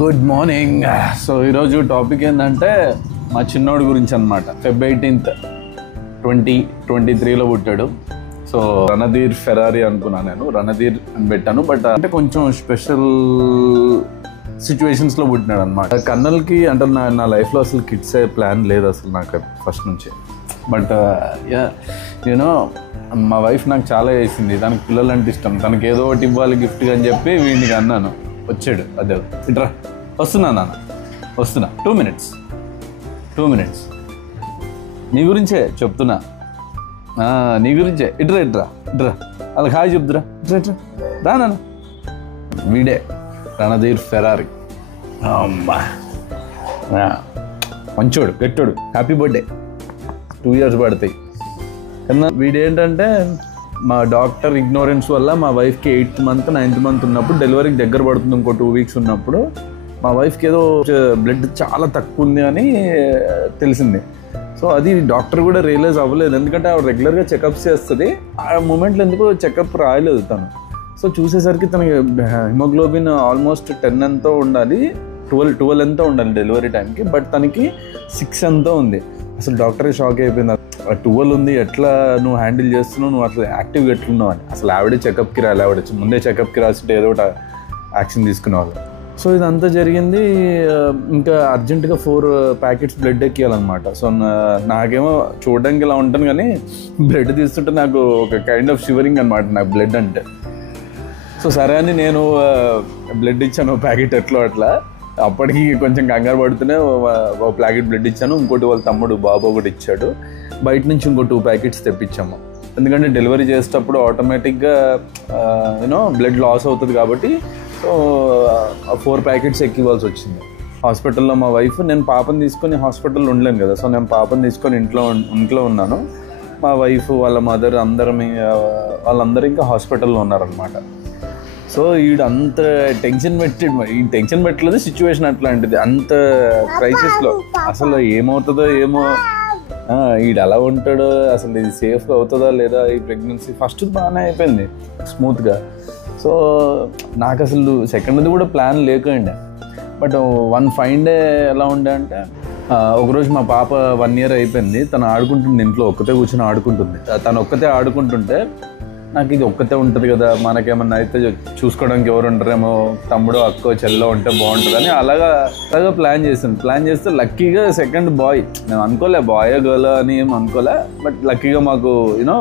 Good morning. So ఈరోజు topic ఏంటంటే మా చిన్నోడి గురించి అనమాట. Feb 18th 2023లో పుట్టాడు. సో రణధీర్ ఫెరారీ అనుకున్నాను, నేను రణధీర్ అని పెట్టాను. బట్ అంటే కొంచెం స్పెషల్ సిచ్యువేషన్స్లో పుట్టినాడు అనమాట. కన్నల్కి అంటే నా లైఫ్లో అసలు కిడ్స్ ప్లాన్ లేదు అసలు నాకు ఫస్ట్ నుంచి. బట్ యూనో మా వైఫ్ నాకు చాలా వేసింది, తనకు పిల్లలు అంటే ఇష్టం, తనకి ఏదో ఒకటి ఇవ్వాలి గిఫ్ట్గా అని చెప్పి వీడికి అన్నాను. వచ్చాడు, అదే ఇట్రా వస్తున్నా నాన్న, వస్తున్నా 2 minutes నీ గురించే చెప్తున్నా, నీ గురించే. ఇట్రా అలా హాయ్ చెప్తురా, ఇట్రా రా నాన్న. వీడే రణధీర్ ఫెరారీ. అమ్మా మంచోడు, గట్టోడు. Happy birthday. 2 years పడతాయి కన్నా. వీడేంటంటే మా డాక్టర్ ఇగ్నోరెన్స్ వల్ల మా వైఫ్కి 8th month 9th month ఉన్నప్పుడు డెలివరీకి దగ్గర పడుతుంది, ఇంకో 2 weeks ఉన్నప్పుడు మా వైఫ్కి ఏదో బ్లడ్ చాలా తక్కువ ఉంది అని తెలిసింది. సో అది డాక్టర్ కూడా రియలైజ్ అవ్వలేదు, ఎందుకంటే ఆవిడ రెగ్యులర్గా చెకప్స్ చేస్తుంది. ఆ మూమెంట్లో ఎందుకో చెకప్ రాయలేదు తను. సో చూసేసరికి తనకి హిమోగ్లోబిన్ ఆల్మోస్ట్ 10 ఎంతో ఉండాలి, 12 ఎంతో ఉండాలి డెలివరీ టైంకి. బట్ తనకి 6 ఎంతో ఉంది. అసలు డాక్టర్ షాక్ అయిపోయింది. 12 ఉంది, ఎట్లా నువ్వు హ్యాండిల్ చేస్తున్నావు, నువ్వు అసలు యాక్టివ్గా ఎట్లున్నావు అని. అసలు ఆవిడే చెకప్కి రాలి, ఆవిడ ముందే చెకప్కి రాసింటే ఏదో ఒకటి యాక్షన్ తీసుకునేవాళ్ళు. సో ఇదంతా జరిగింది. ఇంకా అర్జెంటుగా 4 ప్యాకెట్స్ బ్లడ్ ఎక్కియాలన్నమాట. సో నాకేమో చూడడానికి ఇలా ఉంటాను, కానీ బ్లడ్ తీస్తుంటే నాకు ఒక కైండ్ ఆఫ్ షివరింగ్ అనమాట నాకు బ్లడ్ అంటే. సో సరే అని నేను బ్లడ్ ఇచ్చాను ప్యాకెట్ ఎట్లో అట్లా. అప్పటికి కొంచెం కంగారు పడుతూనే ఒక ప్యాకెట్ బ్లడ్ ఇచ్చాను. ఇంకోటి వాళ్ళ తమ్ముడు బాబు ఒకటి ఇచ్చాడు. బయట నుంచి ఇంకో 2 ప్యాకెట్స్ తెప్పించాము, ఎందుకంటే డెలివరీ చేసేటప్పుడు ఆటోమేటిక్గా యూనో బ్లడ్ లాస్ అవుతుంది కాబట్టి. సో 4 ప్యాకెట్స్ ఎక్కివ్వాల్సి వచ్చింది. హాస్పిటల్లో మా వైఫ్, నేను పాపని తీసుకొని హాస్పిటల్లో ఉండలేను కదా, సో నేను పాపని తీసుకొని ఇంట్లో ఉన్నాను. మా వైఫ్ వాళ్ళ మదర్ వాళ్ళందరూ ఇంకా హాస్పిటల్లో ఉన్నారనమాట. సో ఈడు అంత టెన్షన్ పెట్టలేదు, సిచ్యువేషన్ అట్లాంటిది. అంత క్రైసిస్లో అసలు ఏమవుతుందో ఏమో, ఈడు ఎలా ఉంటాడో, అసలు ఇది సేఫ్గా అవుతుందా లేదా ఈ ప్రెగ్నెన్సీ. ఫస్ట్ బాగానే అయిపోయింది స్మూత్గా. సో నాకు అసలు సెకండ్ది కూడా ప్లాన్ లేకుండే. బట్ 1 fine day ఎలా ఉండే అంటే, ఒకరోజు మా పాప 1 year అయిపోయింది. తను ఆడుకుంటుంది ఇంట్లో, ఒక్కతే కూర్చొని ఆడుకుంటుంది. తను ఒక్కతే ఆడుకుంటుంటే నాకు ఇది ఒక్కతే ఉంటుంది కదా, మనకేమన్నా అయితే చూసుకోవడానికి ఎవరు ఉంటారేమో, తమ్ముడు అక్కో చెల్లో ఉంటే బాగుంటుందని అలాగా ప్లాన్ చేస్తే లక్కీగా సెకండ్ బాయ్. నేను అనుకోలే బాయ్ గర్ల్ అని ఏం అనుకోలే. బట్ లక్కీగా మాకు యూనో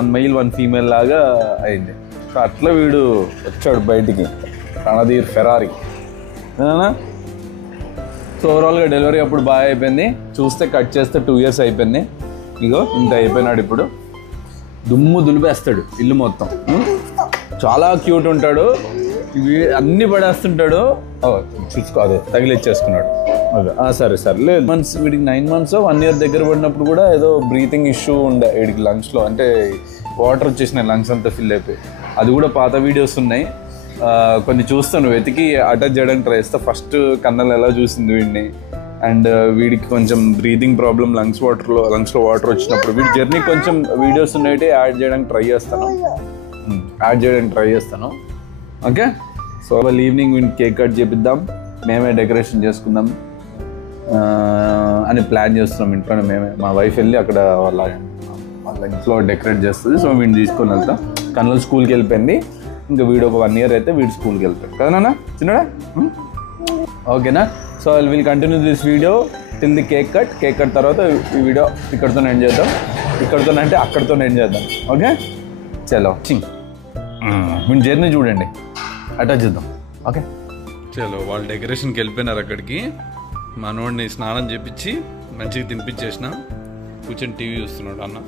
1 male 1 female లాగా అయింది. సో అట్లా వీడు వచ్చాడు బయటికి, రణధీర్ ఫెరారీ. సో ఓవరాల్గా డెలివరీ అప్పుడు బాగా అయిపోయింది. చూస్తే కట్ చేస్తే 2 years అయిపోయింది. ఇగో ఇంత అయిపోయినాడు. ఇప్పుడు దుమ్ము దులిపేస్తాడు ఇల్లు మొత్తం. చాలా క్యూట్ ఉంటాడు, ఇవి అన్నీ పడేస్తుంటాడు. చూసుకో, అదే తగిలిచ్చేసుకున్నాడు. సరే లేదు మంత్స్, వీడికి 9 months 1 year దగ్గర పడినప్పుడు కూడా ఏదో బ్రీతింగ్ ఇష్యూ ఉండే వీడికి లంగ్స్లో. అంటే వాటర్ వచ్చేసినాయి, లంగ్స్ అంతా ఫిల్ అయిపోయి. అది కూడా పాత వీడియోస్ ఉన్నాయి, కొన్ని చూస్తాను, వెతికి అటాచ్ చేయడానికి ట్రై చేస్తా. ఫస్ట్ కన్నలు ఎలా చూసింది వీడిని, అండ్ వీడికి కొంచెం బ్రీదింగ్ ప్రాబ్లం, లంగ్స్లో వాటర్ వచ్చినప్పుడు వీడి జర్నీ కొంచెం వీడియోస్ ఉన్నాయి, యాడ్ చేయడానికి ట్రై చేస్తాను. ఓకే. సో వాళ్ళ ఈవినింగ్ వీడిని కేక్ కట్ చేపిద్దాం, మేమే డెకరేషన్ చేసుకుందాం అని ప్లాన్ చేస్తున్నాం ఇంట్లోనే. మా వైఫ్ వెళ్ళి అక్కడ వాళ్ళ ఇంట్లో డెకరేట్ చేస్తుంది. సో వీడిని తీసుకొని వెళ్తాం. కన్నలు స్కూల్కి వెళ్ళిపోయింది. ఇంకా వీడు ఒక 1 year అయితే వీడు స్కూల్కి వెళ్తాడు కదా నాన్న, చిన్నడా? ఓకేనా? So I will continue this video till the cake cut తర్వాత ఈ వీడియో ఇక్కడితో ఎండ్ చేద్దాం. అక్కడితో ఎండ్ చేద్దాం. ఓకే చలో. మీ జర్నీ చూడండి, అటాచ్ చేద్దాం. ఓకే చలో. వాళ్ళు డెకరేషన్కి వెళ్ళిపోయినారు. అక్కడికి మనోడిని స్నానం చేపించి మంచిగా తినిపించేసిన, కూర్చొని టీవీ చూస్తున్నాడు అన్న.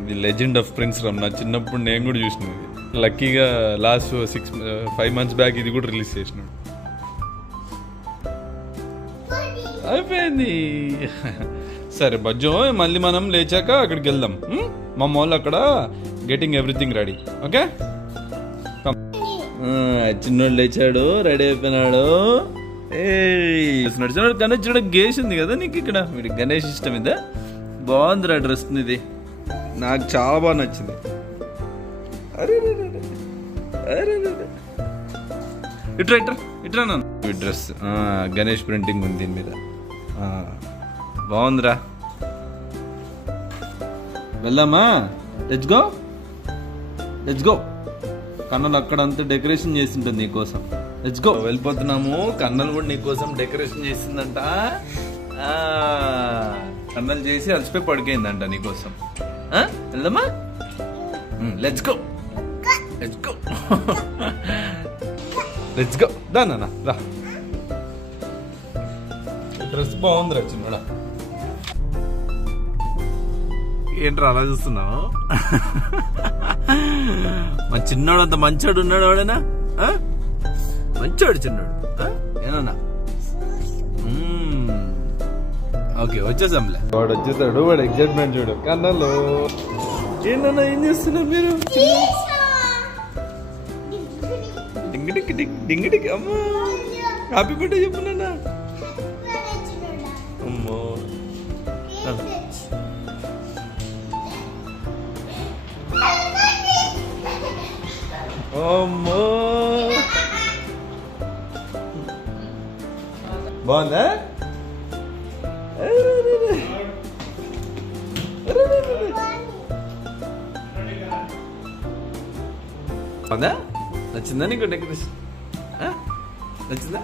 ఇది లెజెండ్ ఆఫ్ ప్రిన్స్ రమ్. నా చిన్నప్పుడు నేను కూడా చూసినది. లక్కీగా లాస్ట్ 5 months బ్యాక్ ఇది కూడా రిలీజ్ చేసినాడు. అయిపోయింది. సరే బజ్జో, మళ్ళీ మనం లేచాక అక్కడికి వెళ్దాం. మా వాళ్ళు అక్కడ గెటింగ్ ఎవ్రీథింగ్ రెడీ. ఓకే. చిన్నోడు లేచాడు, రెడీ అయిపోయినాడు. గణేష్ చూడ గేష్ ఉంది కదా నీకు ఇక్కడ. వీడికి గణేష్ ఇష్టం ఇదా? బాగుందిరా డ్రెస్ ఇది, నాకు చాలా బాగా నచ్చింది. అరే అరే ఇట్రా ఇట్రా ఇట్రా నన్ను. ఈ డ్రెస్ గణేష్ ప్రింటింగ్ ఉంది దీని మీద. బాగుందిరా. వెళ్దామా? Let's go let's go. కన్నలు అక్కడ అంతా డెకరేషన్ చేసింటుంది నీకోసం. Let's go. వెళ్ళిపోతున్నాము. కన్నలు కూడా నీకోసం డెకరేషన్ చేసిందంట. కన్నలు చేసి అలసిపోయి పడిపోయిందంట నీకోసం. వెళ్దామా? Let's go let's go let's go. దా నాన్న రా. డ్రెస్ బాగుందిరా చిన్నడా. ఏంట్రా అలా చూస్తున్నావు? మా చిన్నోడు అంత మంచోడు ఉన్నాడు. వాడేనా మంచోడు చిన్నోడు. ఏనన్నా? ఓకే వచ్చేసాంలే. వాడు వచ్చేసాడు. వాడు ఎగ్జైట్మెంట్ చూడు. కన్నాలో ఏంటన్నా ఏం చేస్తున్నారు మీరు? డింగిడికి డింగిడికి. అమ్మో హ్యాపీ బర్త్డే చెప్పు నాన్న. అమ్మో అమ్మో బాగుందా? బాగుందా? నచ్చిందా నీకు డెకరేషన్? నచ్చిందా?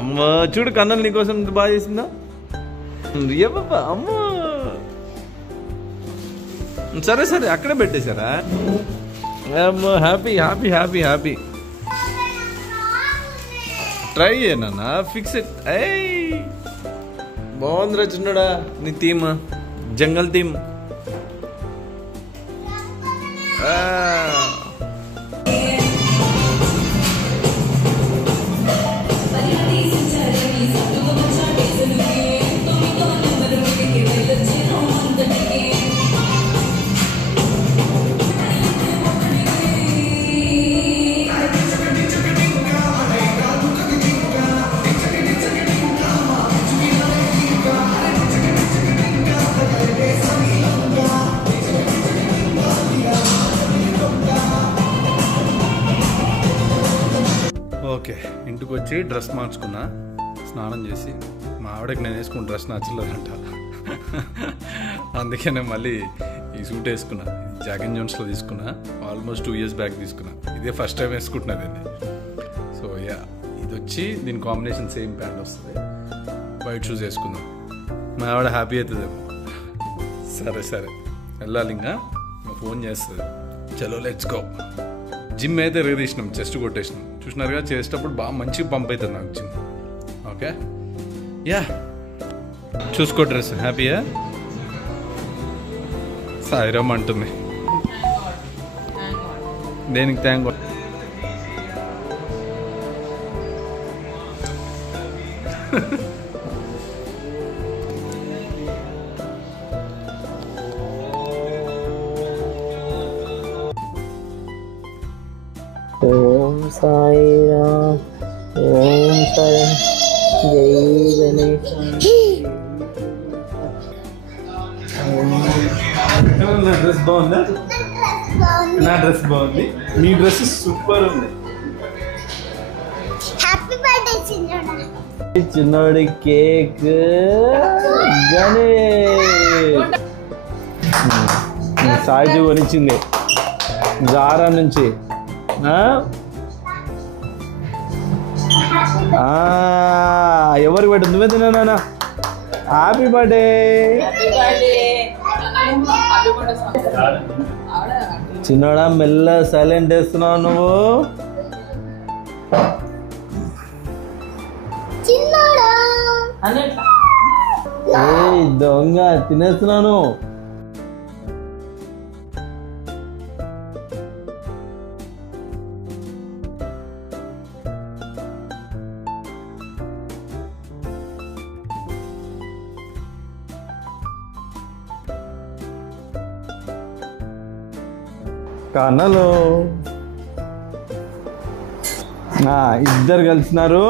అమ్మా చూడు కన్నలు నీకోసం బాగా చేసిందా? రియా బాబా. అమ్మా సరే సరే అక్కడే పెట్టేశారా? అమ్మా happy happy happy happy. Try చేయనా? Fix it. బాగుందిరా చిన్నడా నీ థీమ్. జంగల్ థీమ్. ఓకే ఇంటికి వచ్చి డ్రెస్ మార్చుకున్నా. స్నానం చేసి మా ఆవిడకి నేను వేసుకున్న డ్రెస్ నచ్చలేదంట. అందుకే నేను మళ్ళీ ఈ సూట్ వేసుకున్నా. జాకెన్ జోన్స్లో తీసుకున్నా. ఆల్మోస్ట్ 2 years బ్యాక్ తీసుకున్నా. ఇదే ఫస్ట్ టైం వేసుకుంటున్నా దీన్ని. సో యా ఇది వచ్చి దీని కాంబినేషన్ సేమ్ ప్యాంట్ వస్తుంది. వైట్ షూస్ వేసుకుందాం. మా ఆవిడ హ్యాపీ అవుతుందేమో. సరే సరే వెళ్ళాలి. ఇంకా ఫోన్ చేస్తుంది. చలో లెట్స్ గో. జిమ్ అయితే తీసినాం. చెస్ట్ కొట్టేసినాం. చూసినారుగా చేసేటప్పుడు బాగా మంచిగా పంప్ అవుతుంది నాకు జిమ్. ఓకే యా చూసుకో డ్రెస్. హ్యాపీయా? సాయిరామ్ అంటుంది. దేనికి థ్యాంక్ గాడ్. ఓం సాయిరామ్. ఓం సాయి. జై గణేష్. నా డ్రెస్ బాగుందా? నా డ్రెస్ బాగుంది. నీ డ్రెస్ సూపర్ ఉంది. హ్యాపీ బర్త్డే చిన్నోడా. చిన్నోడి కేక్ గణేష్. సాయి కొనిచ్చింది జారా నుంచి. ఎవరికి పెట్టు? నువ్వే తిన్నా. Happy birthday. చిన్నోడా మెల్ల సైలెంట్ వేస్తున్నావు నువ్వు. దొంగ తినేస్తున్నాను. కన్నలు ఇద్దరు కలిసినారు.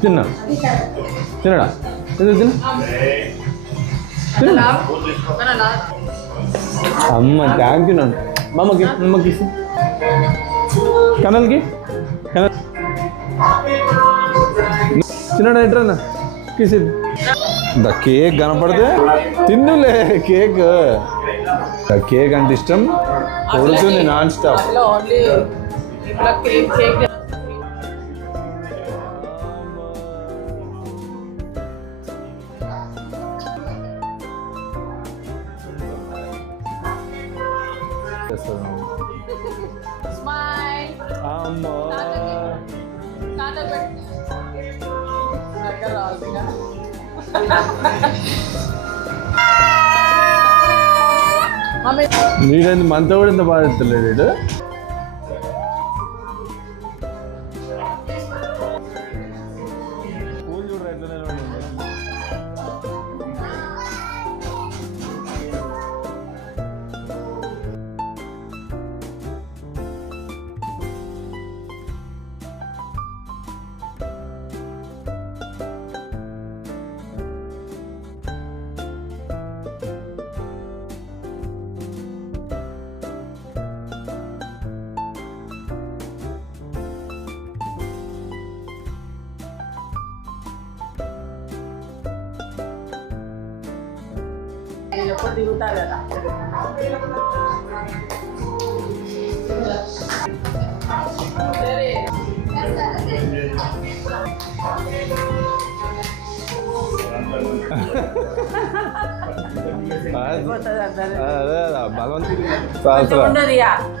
తిన్నా తినడా తిన తిన అమ్మ థ్యాంక్ యూ నన్ను అమ్మకి అమ్మకి కనల్కి కనల్ తినడా ఎట్రన్నా కిసి ద కేక్ కనపడితే తిన్నులే కేక్ కేక్ అంటే ఇష్టం కొడుతుంది నాన్ స్టాప్ వీడైంది మనతో కూడా ఇంత బాగా ఎత్తలేడు వీడు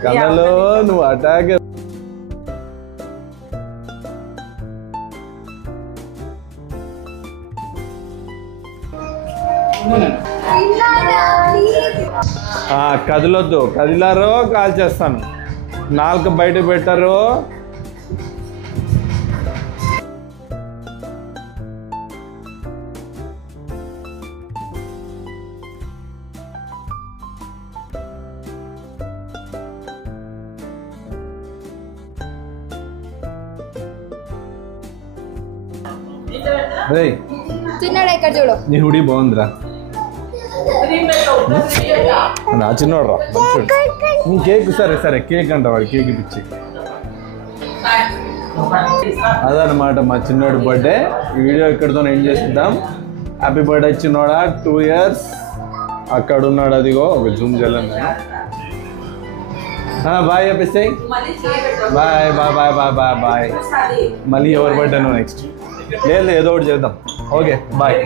కళ్ళలో నువ్వు అటాక్ కదిలొద్దు కదిలారో కాల్ చేస్తాను నాలుగు బయట పెట్టారు చిన్నడు ఎక్కడ చూడు నీ హుడీ బాగుందిరా నా చిన్నోడు రా కేక్ సరే సరే కేక్ అంట వాడు కేక్ ఇప్పించి అదనమాట మా చిన్నోడు బర్త్డే ఈ వీడియో ఇక్కడితో ఎండ్ చేద్దాం హ్యాపీ బర్త్డే చిన్నోడా 2 years అక్కడ ఉన్నాడు అదిగో ఒక జూమ్ చేయాలని బాయ్ చెప్పేసాయి bye bye bye bye bye bye మళ్ళీ ఎవరి బర్త్డే నెక్స్ట్ లేదు ఏదో ఒకటి చేద్దాం ఓకే బాయ్